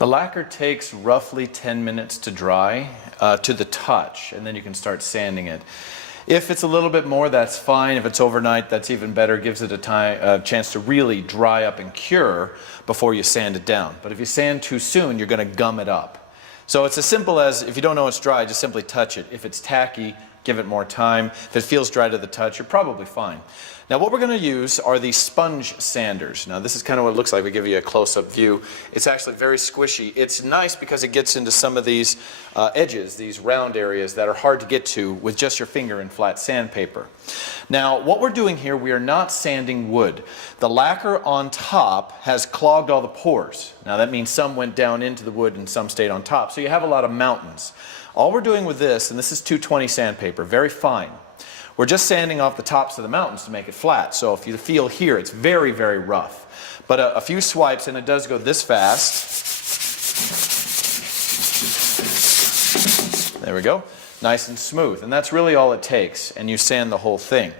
The lacquer takes roughly 10 minutes to dry to the touch, and then you can start sanding it. If it's a little bit more, that's fine. If it's overnight, that's even better. It gives it a chance to really dry up and cure before you sand it down. But if you sand too soon, you're going to gum it up. So it's as simple as, if you don't know it's dry, just simply touch it. If it's tacky, give it more time. If it feels dry to the touch, you're probably fine. Now what we're going to use are these sponge sanders. Now this is kind of what it looks like. We give you a close-up view. It's actually very squishy. It's nice because it gets into some of these edges, these round areas that are hard to get to with just your finger in flat sandpaper. Now what we're doing here, we are not sanding wood. The lacquer on top has clogged all the pores. Now that means some went down into the wood and some stayed on top. So you have a lot of mountains. All we're doing with this, and this is 220 sandpaper, very fine. We're just sanding off the tops of the mountains to make it flat. So if you feel here, it's very, very rough. But a few swipes, and it does go this fast. There we go. Nice and smooth. And that's really all it takes. And you sand the whole thing.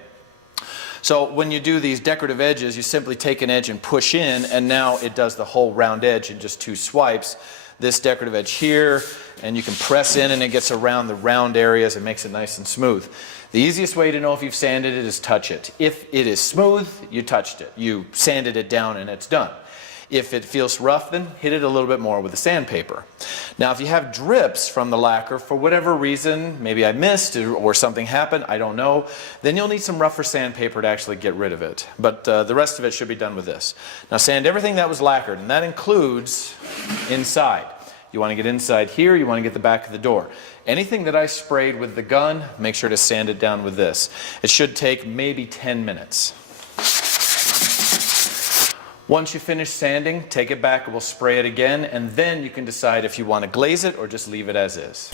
So when you do these decorative edges, you simply take an edge and push in, and now it does the whole round edge in just 2 swipes. This decorative edge here, and you can press in and it gets around the round areas and makes it nice and smooth. The easiest way to know if you've sanded it is touch it. If it is smooth, you touched it. You sanded it down and it's done. If it feels rough, then hit it a little bit more with the sandpaper. Now if you have drips from the lacquer for whatever reason, maybe I missed or something happened, I don't know, then you'll need some rougher sandpaper to actually get rid of it. But the rest of it should be done with this. Now sand everything that was lacquered, and that includes inside. You want to get inside here, you want to get the back of the door. Anything that I sprayed with the gun, make sure to sand it down with this. It should take maybe 10 minutes. Once you finish sanding, take it back and we'll spray it again, and then you can decide if you want to glaze it or just leave it as is.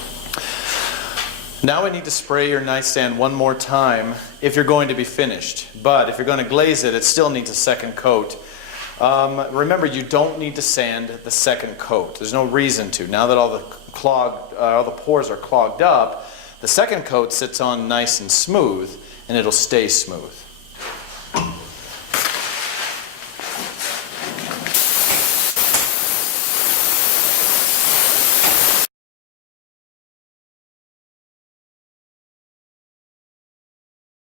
Now we need to spray your nightstand one more time if you're going to be finished. But if you're going to glaze it, it still needs a second coat. Remember, you don't need to sand the second coat. There's no reason to. Now that all the pores are clogged up, the second coat sits on nice and smooth, and it'll stay smooth.